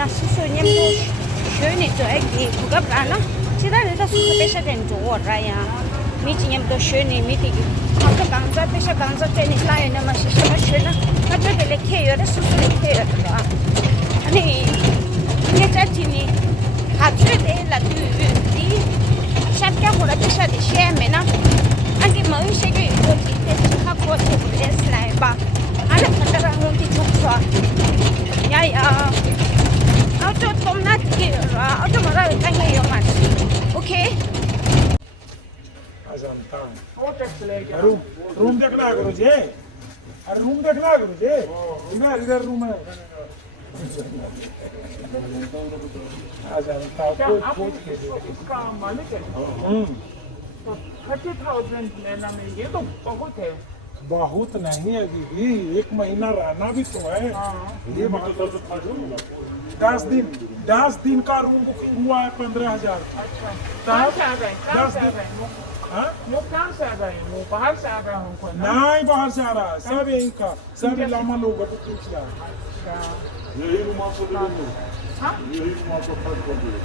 那是说你们学你做一个不个不呢？其他人都是别些人做这样，每几年都学你每天，好多工作别些工作在你哪有那么是什么学呢？那这边来开有的叔叔来开有的啊，你在这里，他最累了对对，下边或者别些的下面呢，俺给某一些个有的在他过去不来是来吧。Anak kadang nanti cuksa, ya ya. Auto tom nanti, auto malah tanya yang mana, okay? Azamtan. Room देखना करो जे, room देखना करो जे. इधर room है. Azamtan को के उसका मालिक है 30,000 लेना में ये तो बहुत है बहुत नहीं है दीदी, एक महीना रहना भी तो है। ये 10 दिन का रूम बुकिंग हुआ है 15,000। अच्छा, कहाँ से आ गए? 10 दिन। वो कहाँ से आ गए? वो बाहर से आ गए हमको नहीं बाहर से आ रहा है, सब यहीं का, सब लामा लोग पूछ रहा है। अच्छा, यही रूम आपको दे देंगे। हाँ? यही रूम आपको खर्च कर देंगे।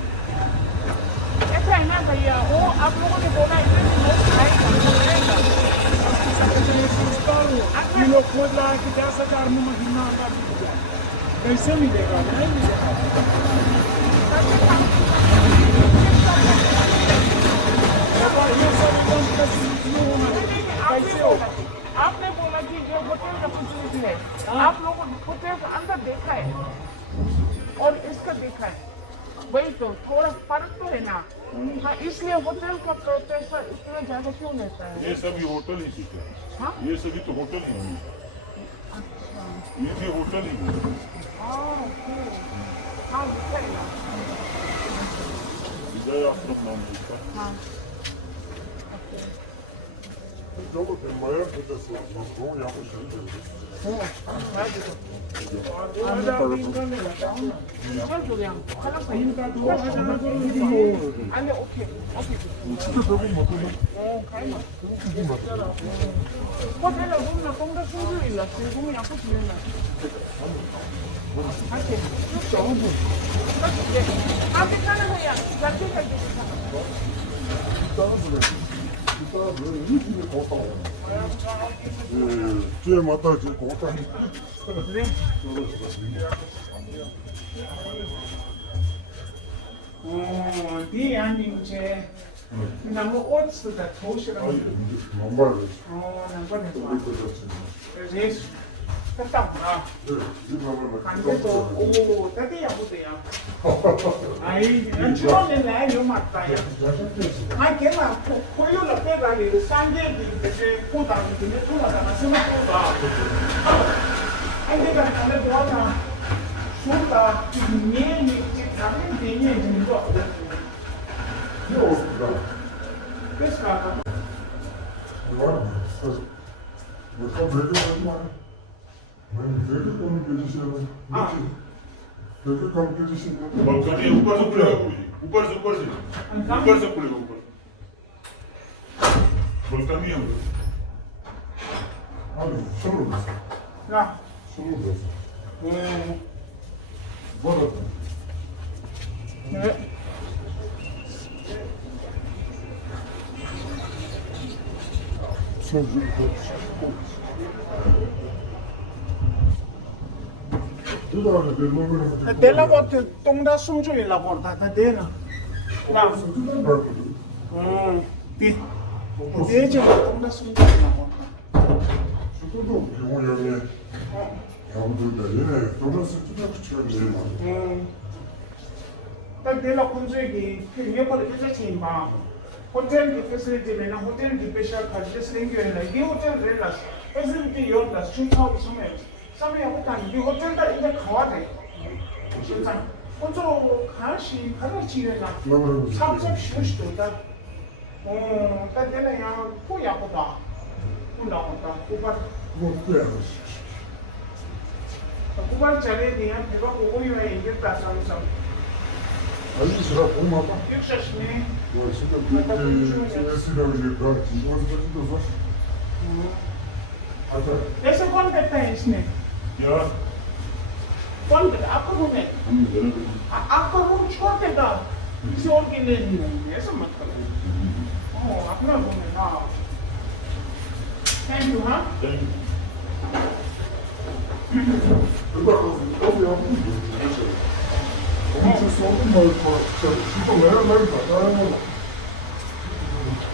ऐसा है ना भैया, वो आप लोगों ने बोला इतने लोग आएगा ये लोग खोज रहा है कि 10,000 में महीना आगा कैसे मिलेगा? नहीं मिलेगा। ये सब एकदम कैसे होना है? कैसे होगा? आपने बोला कि जो होटल का फैसिलिटी है, आप लोगों ने होटल का अंदर देखा है और इसका देखा है, वही तो थोड़ा फर्क तो है ना। हाँ, इसलिए होटल का पैसा इतना ज्यादा क्यों लेता है? ये सभी होटल ही सीखे। हाँ? ये सभी तो होटल ही होंगे। अच्छा, ये भी होटल ही है। हाँ, चलेगा। विजय आश्रम नाम है इसका। हाँ, जो मैं तो सोचूं यहाँ पे सही है। 아니 오케이. 호텔에 보면 동네 순수일라 지금 약속 지내나. 앞에 가는 거야. 약속 갈 때. 뒤에 맞다 지금 고맙다. 네 아니 이제 나무 옷도 다 좋으시라고. 남발을. 남발을. 그래서 됐다. 간데도 오 따뜻해 보세요. 아이 처음에 나 이거 맞다. 아 걔가 코요라 빼가리 산게디 이제 포다는 게 돌아가나 스마트가. 아이 내가 간데 도와나. 좋다. 니니 이제 다른 데에 있는 거. 그래서 가봐. 이거는 뭐가 되게 많이 되게 कम केजी से 되게 कम केजी से बल्कि ऊपर से खुलेगा ऊपर से खुलेगा ऊपर बल्कि हम अरे शुरू 야, बड़ा 네. Dela bote tongda sumjo ila borda ta dela. Na. Ti. Deje tongda sumjo ila borda. 수도도 병원에 병원들다 얘네 돌아서 찢어붙여야 돼. Ta dela kunjegi ye par kese chimba. Hotel की फैसिलिटी लेना होटल की पेशा खर्च लेंगे ना ये hotel rails facility your plus 2,000 समय होता है ये होटल का इधर खावा दे 진짜 혼자로 가시 가르치려나 삼십 시도 다 때는 포야보다 올라온다 고발 자리에 대한 대박 오고요에 이겼다 삼성 아니 제가 보면 봐. 육사시네 뭐 지금 CS라고 이제 그 지금서 가지고 Essa quando é isso, né? 야, कौन कहता आपका रूम है? आपका रूम छोड़ देगा किसी और के लिए नहीं, ऐसा मत करो। अपना रूम है ना। Thank you. हाँ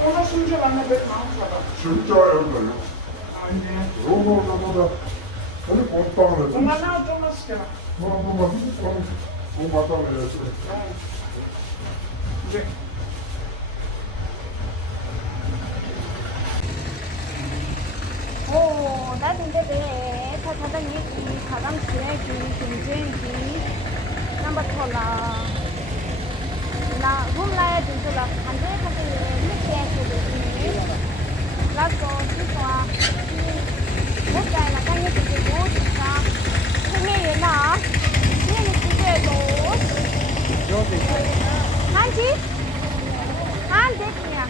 오늘 순주 만나면 마음 잡아. 진짜 여기가요? 아니 로마보다 아니 꽃빵을 얼마나 좀만 시켜라. 뭐만 꽃빵을 해야지. 이제 오, 나도 근데 왜 타타다 얘기 가방 쓰레기 굉장히 넘버 콜라 나 룸라에 들어라 한대 가서 이렇게 라고 싶어 못 가야 나가는 게 되고 진짜 그게 나 얘는 집에도 한지 한 대야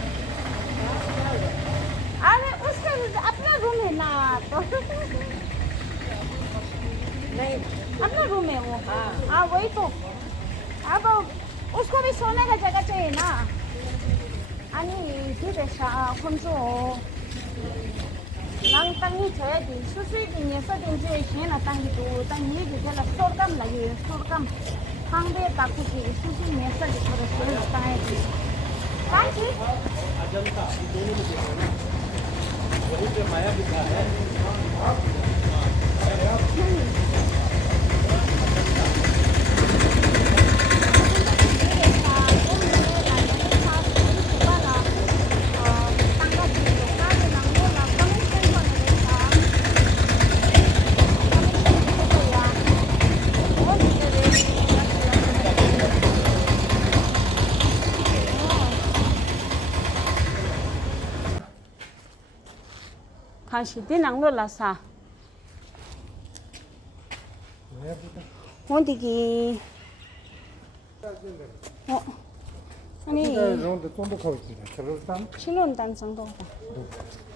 अरे उसका अपना रूम है ना तो नहीं अपना रूम है वो हाँ वही तो अब उसको भी सोने का जगह चाहिए ना 아니 집에서 혼자 난 땅이 줘야지 수수익이면서 이제 걔나 땅이도 땅 얘기 제가 소감 나요 소감 방배 바꾸기 수수익 몇 살이 걸었어요 땅에지 땅이 अजंता दोनों में देखो ना वहीं पे माया बिका है 다시 대낭로라사 어디기 아니 신혼단 정도다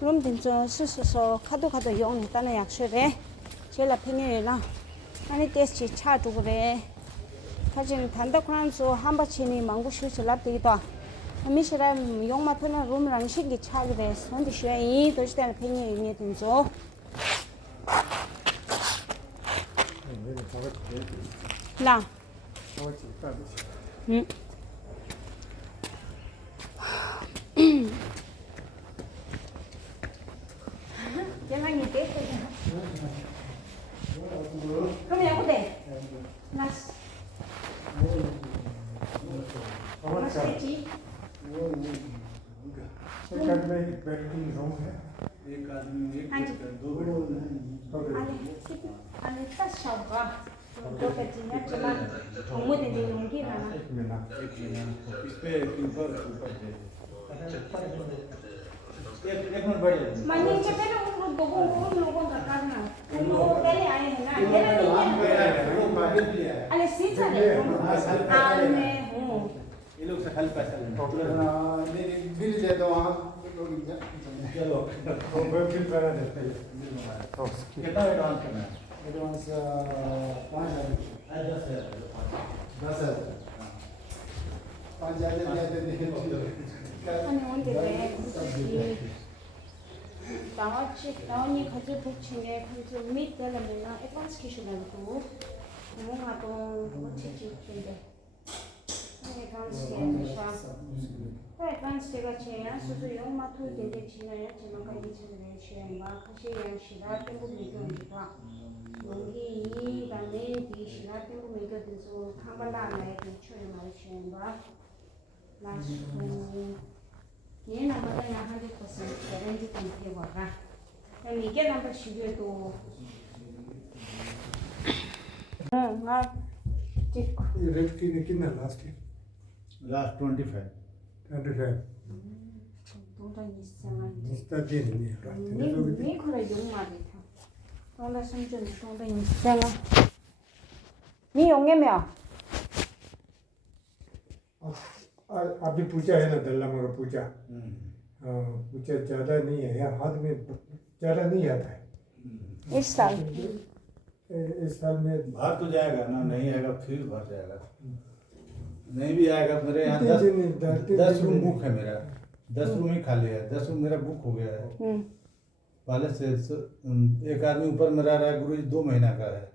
그럼 진짜 스스로 카드 용 일단은 약속해 제일 편해라 아니 테스트 차도 그래 사실 단답하면서 한 바치니 망고 실수랍 되기도 미시람 용 맡는 룸랑 신기 차게 손디 쉬이 도시대 편해 이미 된죠 나 jangan ide kami aku deh nas mas kecil एक आदमी एक दो aneh tas siapa तो कच्चियाँ चला हमको दे देंगे ना इस पे ऊपर एक मिनट बैठ जाइए मनी चेपे ना उन लोगों का करना उन लोगों पहले आए हैं ना मेरा नहीं है अरे सीधा नहीं आने हूँ ये लोग से खाली पैसा बिल दे दो वहाँ चलो बिल बना देते हैं कितना एडवांस करना है एडवांस 5,000 10,000 5,000 दे देंगे 아니 근데 왜 굳이 나원이 가지 붙이네 그래서 밑에는 애반스 기술하고 뭔가도 못치지 근데 애반스가 제야 수수 영마토 되게 지나야 제가 이제는 시행과 같이 양시라 때문에 이거니까 여기 이 단에 디시라 때문에 이거도 한번다 안 해. 처음 말시행과 나스 ये नंबर है यहाँ जो पसंद करें जो कंपनी वाला यानी क्या नंबर चाहिए तो हाँ ठीक ये रेट कितना लास्ट लास्ट 25 동전 있으면 इसका दिन नहीं है 니 그래 용말이 다 동전 성전 동전 있잖아 니 용해며 अभी पूजा है ना दल्ला मगर पूजा पूजा ज़्यादा नहीं है यार हाथ में ज़्यादा नहीं आता है इस साल इस साल में भर तो जाएगा ना, नहीं आएगा फिर भर जाएगा, नहीं भी आएगा। मेरे यहाँ 10 रूम बुक है मेरा, 10 रूम ही खाली है, 10 रूम मेरा बुक हो गया है पहले से। एक आदमी ऊपर में रह रहा है गुरु जी, 2 महीना का है,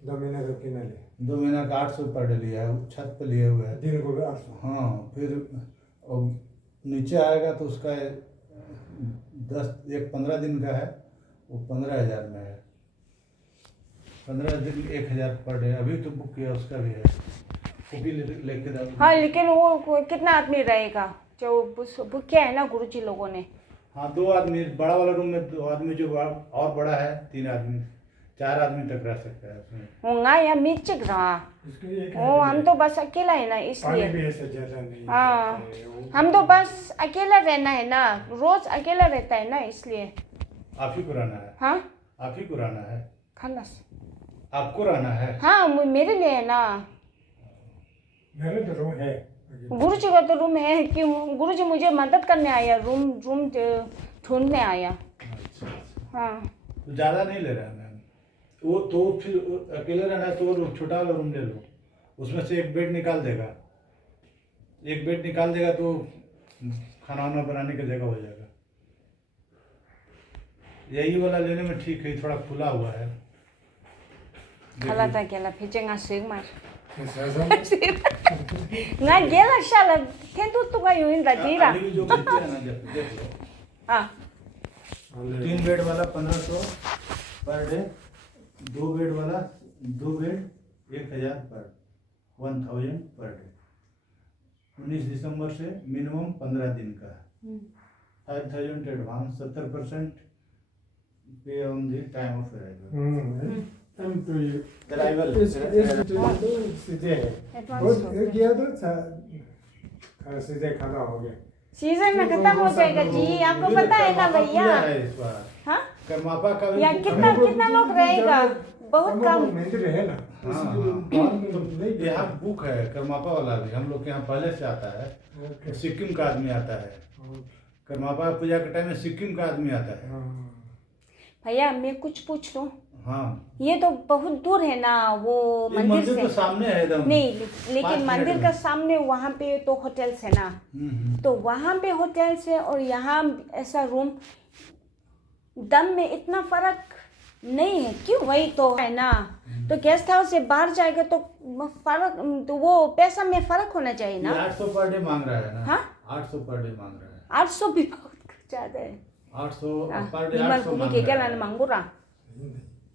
2 महीने का कितना ले 2 महीना का 800 पर डे लिया है, छत पे लिए हुए है दिन को 800। हाँ, फिर और नीचे आएगा तो उसका 15 दिन का है, वो 15,000 में है, 15 दिन 1,000 पर डे। अभी तो बुक किया उसका भी है, वो भी लेके जाओ। हाँ, लेकिन वो कितना आदमी रहेगा जो बुक किया है ना गुरुजी लोगों ने? हाँ, 2 आदमी, बड़ा वाला रूम में 2 आदमी, जो और बड़ा है 3 आदमी, 4 आदमी तक रह सकता है उसमें। वो ना या मिर्चिक रहा, वो हम तो बस अकेला है ना इसलिए। पानी भी ऐसा ज़्यादा नहीं। हाँ, हम तो बस अकेला रहना है ना, रोज अकेला रहता है ना इसलिए। आप ही को रहना है? हाँ, आप ही को रहना है? खलास। आपको रहना है? हाँ, मेरे लिए है ना। मेरे तो रूम है। गुरुजी का तो रूम है कि गुरुजी मुझे मदद करने आया, रूम ढूंढने आया। हाँ, तो ज़्यादा नहीं ले रहा है मैम, वो तो फिर अकेले रहना है तो छोटा वाला रूम ले लो, उसमें से एक बेड निकाल देगा, एक बेड निकाल देगा तो खाना वाना बनाने की जगह हो जाएगा। यही वाला लेने में ठीक है, थोड़ा खुला हुआ है। खला था केला फिर चंगा सिंग मार ऐसा ना गेला शाला तेंतु तो का यूं दा दीरा। अभी भी जो बेचते हैं ना, देख लो, हाँ, 3 बेड वाला 1500 पर डे, 2 बेड वाला 2 बेड 1,000 पर 1,000 पर डे। 19 दिसंबर से मिनिमम 15 दिन का, 5,000 एडवांस, 70% पे on the time of arrival. Arrival सीधे किया तो सीधे खाना हो गया। सीजन में खत्म हो जाएगा जी, आपको पता है ना भैया। हाँ, करमापा का भी या कितना लोग रहेगा? बहुत कम। मंदिर है ना। हाँ, यहाँ बुक है करमापा वाला भी, हम लोग के यहाँ पहले से आता है। सिक्किम का आदमी आता है, करमापा पूजा के टाइम में सिक्किम का आदमी आता है। भैया मैं कुछ पूछ लूं? हाँ, ये तो बहुत दूर है ना वो मंदिर से। तो सामने है एकदम। नहीं, लेकिन 5 मंदिर मिनट का में। सामने वहाँ पे तो होटल्स है ना, तो वहाँ पे होटल्स है और यहाँ ऐसा रूम, दम में इतना फर्क नहीं है क्यों? वही तो है ना, तो गेस्ट हाउस से बाहर जाएगा तो फर्क, तो वो पैसा में फर्क होना चाहिए ना। 800 पर डे मांग रहा है ना। हाँ? 800 पर डे मांग रहा है। 800 भी बहुत ज़्यादा है। 800 पर डे, निमल 800 कुली मांग के क्या रहा लाने है। मांगू रहा?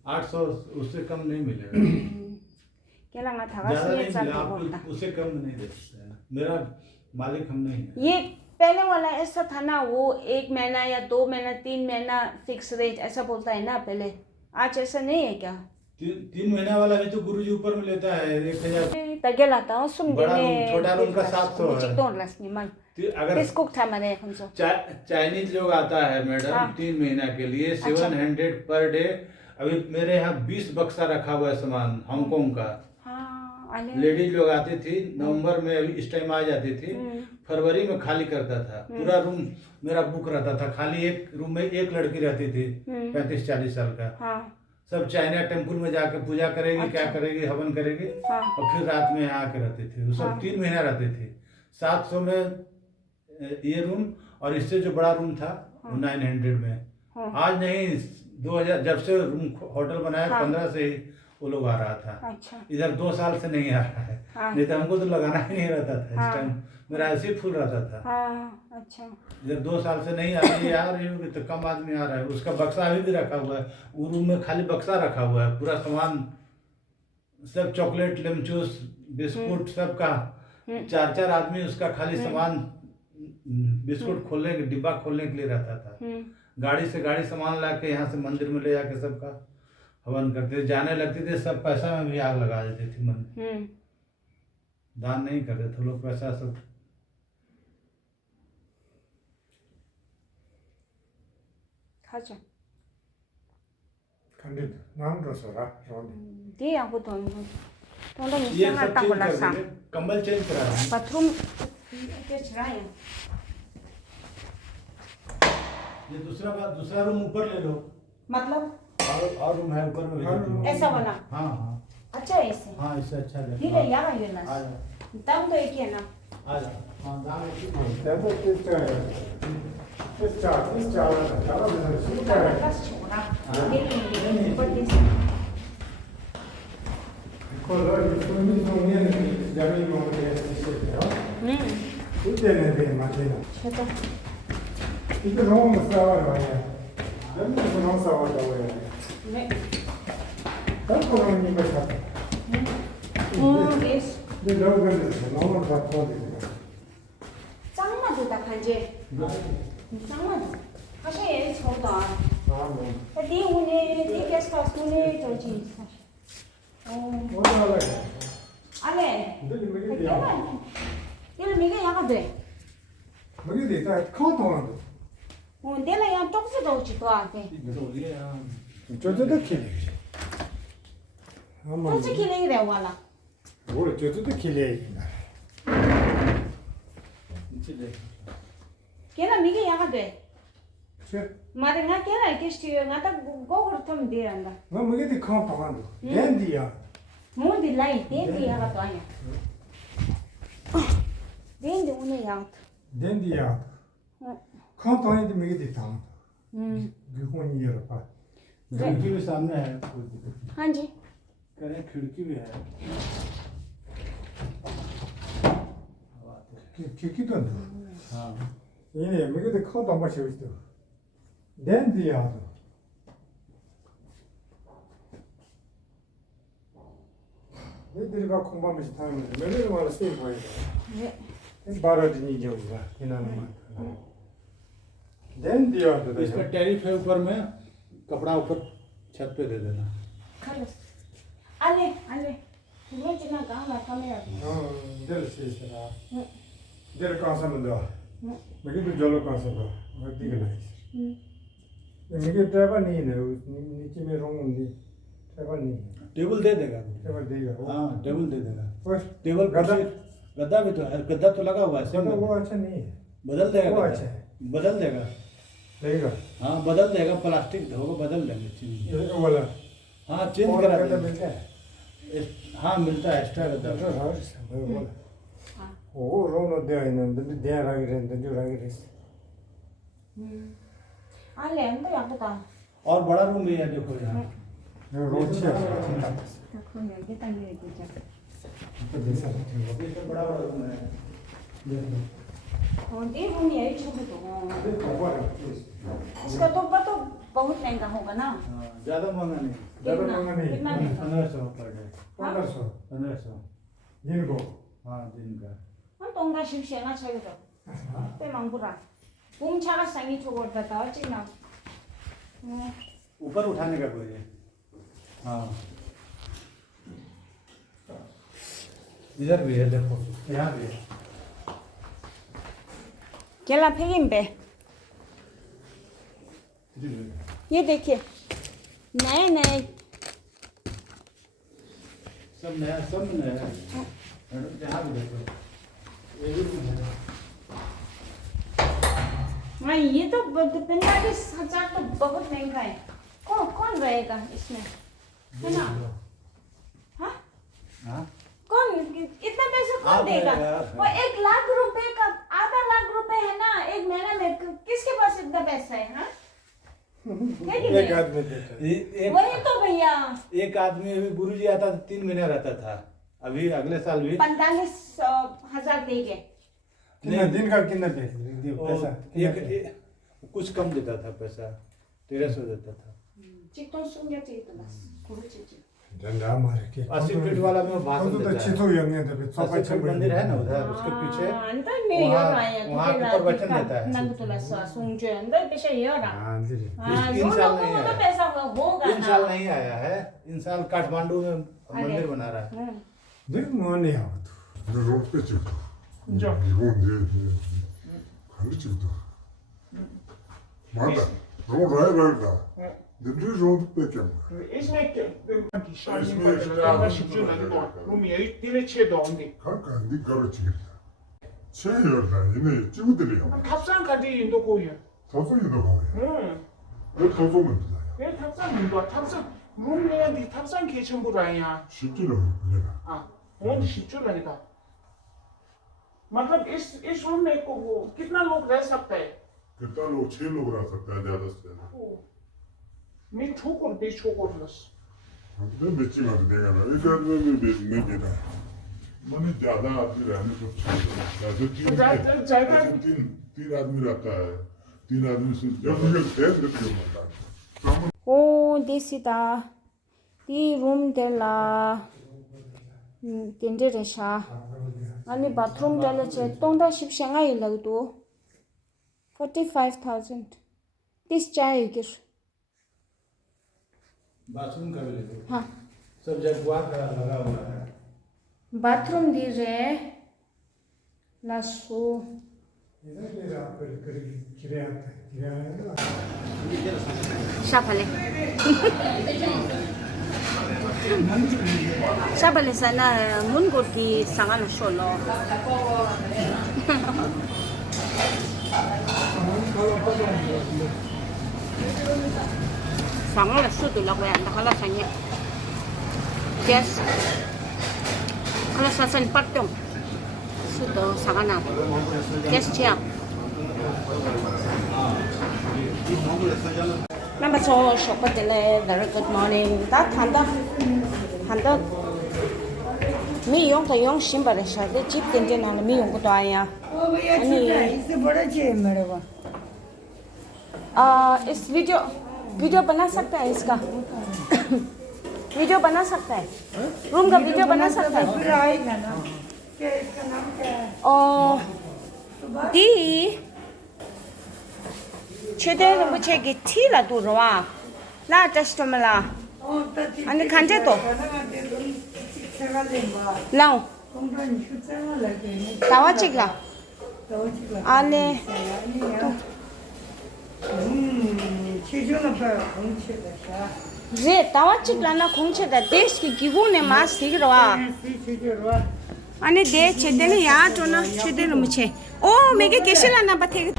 800 उससे कम नहीं मिलेगा, क्या लगा था? ज़्यादा नहीं वैसे मिलेगा, बोलता आप उससे कम नहीं दे सकते हैं। मेरा मालिक हम नहीं है। ये पहले वाला ऐसा था ना, वो 1 महीना या 2 महीना 3 महीना फिक्स रेट ऐसा बोलता है ना पहले। आज ऐसा नहीं है क्या? 3 महीना वाला भी तो गुरुजी ऊपर में लेता है 1,000। तगेला था सुन बड़ा रूम, छोटा रूम का 700 है। चिकटोन लस निमल अगर बिस्कुट था मैंने এখন सो चाइनीज लोग आता है मैडम, हाँ। 3 महीना के लिए 700 पर डे। अभी मेरे यहाँ 20 बक्सा रखा हुआ है सामान हांगकांग का। हाँ, आले लेडीज लोग आती थी, नवंबर में अभी इस टाइम आ जाती थी, फरवरी में खाली करता था, पूरा रूम मेरा बुक रहता था। खाली एक रूम में एक लड़की रहती थी 35-40 साल का। हाँ, सब चाइना टेम्पल में जाकर पूजा करेगी, क्या करेगी, हवन करेगी, हाँ। और फिर रात में यहाँ आके रहती थी। वो सब 3 महीना रहती थी। 700 में ये रूम, और इससे जो बड़ा रूम था 900 में। आज नहीं, 2000 जब से रूम होटल बनाया 15 से ही वो लोग आ रहा था। अच्छा, इधर 2 साल से नहीं आ रहा है। नहीं तो हमको तो लगाना ही नहीं रहता था। इस टाइम मेरा ऐसे ही फुल रहता था। हाँ, अच्छा, इधर 2 साल से नहीं आ रही होगी तो कम आदमी आ रहा है। उसका बक्सा अभी भी रखा हुआ है, वो रूम में खाली बक्सा रखा हुआ है, पूरा सामान सब चॉकलेट, लेमचूस, बिस्कुट सबका। 4-4 आदमी उसका खाली सामान, बिस्कुट खोलने के डिब्बा खोलने के लिए रहता था। गाड़ी से गाड़ी सामान ला के यहाँ से मंदिर में ले जाके सबका हवन करते थे। जाने लगते थे सब, पैसा में भी आग लगा देते थे। मंदिर दान नहीं करते थे लोग, पैसा सब। खाचा खंडित नाम रसोरा रोड दी आपको तो तो ये मिशन सब आता चेंज होला कर सा देंगे, कंबल चेंज करा देंगे। बाथरूम के चराया। ये दूसरा रूम ऊपर ले लो। मतलब और रूम है ऊपर में भेज देती हूँ। ऐसा वाला हाँ हाँ अच्छा है इससे हाँ, इससे अच्छा है। ठीक है यहाँ ये ना आ जाओ दाम तो एक ही है ना आ जाओ। हाँ दाम एक ही है। त्याचं तेच आहे. तेच चार त्याला सुरू आहे. बस छोड़ा ये बड़ी से कोण तुम्ही जोडणे जमीन मध्ये असते. उद्याने दे माझे ना. छोटा इथे रोम सावर आहे. जमीन रोम सावर आहे. मैं तर कोण मी बसा. बेस ते लोकं नॉर्मल दाखवते. 짱만 두다 간제 짱만 하셔 얘 저다 हां मग. 네 오늘 네 게스트하우스 오늘 저기 कोण आला आहे? 안에 근데 이게 얘를 미게 야가 돼 मग ते काय खात होणार. 내가 야 쪽지도 오지 또 앞에 ढोलिए हाँ 저저도 키래. 아마 쪽지 기능이래 와라 뭘 저저도 키래. नीचे देख। 걔는 미게 야가 돼 저 말은 걔는 게스트 나다 고거 좀 돼한다 뭐 뭐게 디 खात होणार. 댄디야. 뭔데 라이 데디 야가 또 아니야 데디 오늘 야 댄디야. खात होने दी मगे दी था. गिहोनी ये रपा. खिड़की भी सामने है, कोई दिक्कत नहीं। हाँ जी कह रहे हैं खिड़की भी है। 키키도 안 돼. हाँ 얘네 मगे दी खात 안 마셔 있어. 댄디야. 얘들이 가 공부하면서 타는 매일 말을 쓰는 거예요. 네. 바라지니 저기가 이나는 말. 댄디야. इसमें टैरिफ है ऊपर में, कपड़ा ऊपर छत पे दे देना। 칼로스 알레 그거 지나 가마 카메라 이대로 쓰이더라. 응. 이대로 가서면 돼. 응. मगे जलो कांसा का वक्ति के नहीं मगे ट्रैवल नहीं है नीचे में रूम नहीं ट्रैवल नहीं टेबल दे देगा। ट्रैवल देगा हाँ टेबल दे देगा। बस टेबल गद्दा गद्दा भी तो है, गद्दा तो लगा हुआ है तो सिंगल। वो अच्छा नहीं है बदल देगा वो गद्दा। अच्छा है। बदल देगा। देगा हाँ बदल देगा, प्लास्टिक होगा बदल देंगे चेंज। ये वाला हाँ चेंज और करा गद्दा देंगे। मिलता है हाँ मिलता है एक्स्ट्रा गद्दा। वो रोनो दे आइना दे रागी रे जो रागी रे 알레 안돼 야보다 और बड़ा रूम भी है देखो यहाँ। रोचिया 그럼 여기 딱 얘기자 इसमें बड़ा बड़ा रूम है। 네 रूम यही छोड़ दो इसका तो बहुत महंगा होगा ना हाँ, ज़्यादा महंगा नहीं। कितना महंगा नहीं। कितना महंगा 1500 पर डे। 1500 1500 जिनको हाँ दिन का। 한 동다 심시나 차이도 때 망부라 공차가 상이 좋을 때다 어찌나 ऊपर उठाने का कोई है। हाँ इधर भी है देखो, यहाँ भी है। केला फेंकिंबे इधर भी है। ये देखिए नए सब नया है। यहाँ भी देखो, ये भी है। हाँ ये तो 45,000 तो बहुत महंगा है कौन रहेगा इसमें है ना हाँ हाँ कौन इतना पैसा आप कौन देगा रहेगा। वो 1 लाख रुपए का आधा लाख रुपए है ना एक महीना में किसके पास इतना पैसा है हाँ है कि एक नहीं? आदमी देता वही तो भैया एक आदमी अभी गुरुजी आता था 3 महीने रहता था, अभी अगले साल भी 45,000 देंगे कितना दिन का कितना दे पैसा एक कुछ कम देता था पैसा, 1300 देता था। 직돈 숨겨져 있던 고르치지 डंडा मार के 80 फीट वाला में भाषण तो देता है। चितो यंगे तो 80 फीट मंदिर है ना उधर, उसके पीछे 안돼 내 여라야 वहाँ के प्रवचन देता है। 난도 돌았어 송주 너 पैसा 여라 अंदर हाँ इन जो साल लोगों नहीं को तो आया। पैसा होगा इन साल नहीं आया है, इन साल काठमांडू में मंदिर बना रहा है। देख मन या 근데 로드 찍도 인정. 이건 관리 찍도 맞다 로 라이벌다 근데 로드 뺏겨 इसमें शादी पर ज़्यादा शिफ्ट नहीं हुआ रूम यही दिले 6 दौंदी 가까 니 가르치겠다 체열다 이네 찍으들이요 탑산 가지 인도 고유 도서기도 가요 응 왜 도서면 되나요 왜 탑산인가? 탑산 रूम लिया दी 탑산 के천 बुराया 10주로 그래가. वो 10 लगेगा मतलब इस रूम में को कितना लोग रह सकता है कितना लोग 6 लोग रह सकता है ज्यादा से ज्यादा. मैं छोकर बस हमने बेची मत देगा ना. एक आदमी में नहीं देना. मैंने ज्यादा आदमी रहने को तीन आदमी रहता है. 3 आदमी से ज्यादा. 오, 디시다. 이 룸델라. 겐제레샤. 아니 바throom 델라체 똥다 10생아이 라도 45,000. दिस चाहिए किस बाथरूम का भी ले लो हाँ सब जगुआर का लगा हुआ है बाथरूम दीजिए लासू इधर ले रहा पर करीब चिड़िया है ना शापले शापले sana mungo di sangan solo sangan sudu la ko yan kala sanya yes kala sasan patong sudu sangana yes chia Number 2 shop dele very good morning. That handa mi yong ta yong sim bare sha de chip den den na mi yong ko to aya. Ani इससे बड़ा चाहिए मेरे को इस video बना सकता है इसका वीडियो बना सकता है रूम का वीडियो बना सकता है फिर आएगा ना क्या इसका नाम क्या है 디 최대는 무책이 티라 두러와 나 테스트말라 아니 간제도 라우 나와 찍라 안에 제 나와 찍라나 공채다 데스키 기본에 마스 되기로와 아니 내 최대는 야 줘나 최대는 무채 오 메게 계실라나 바테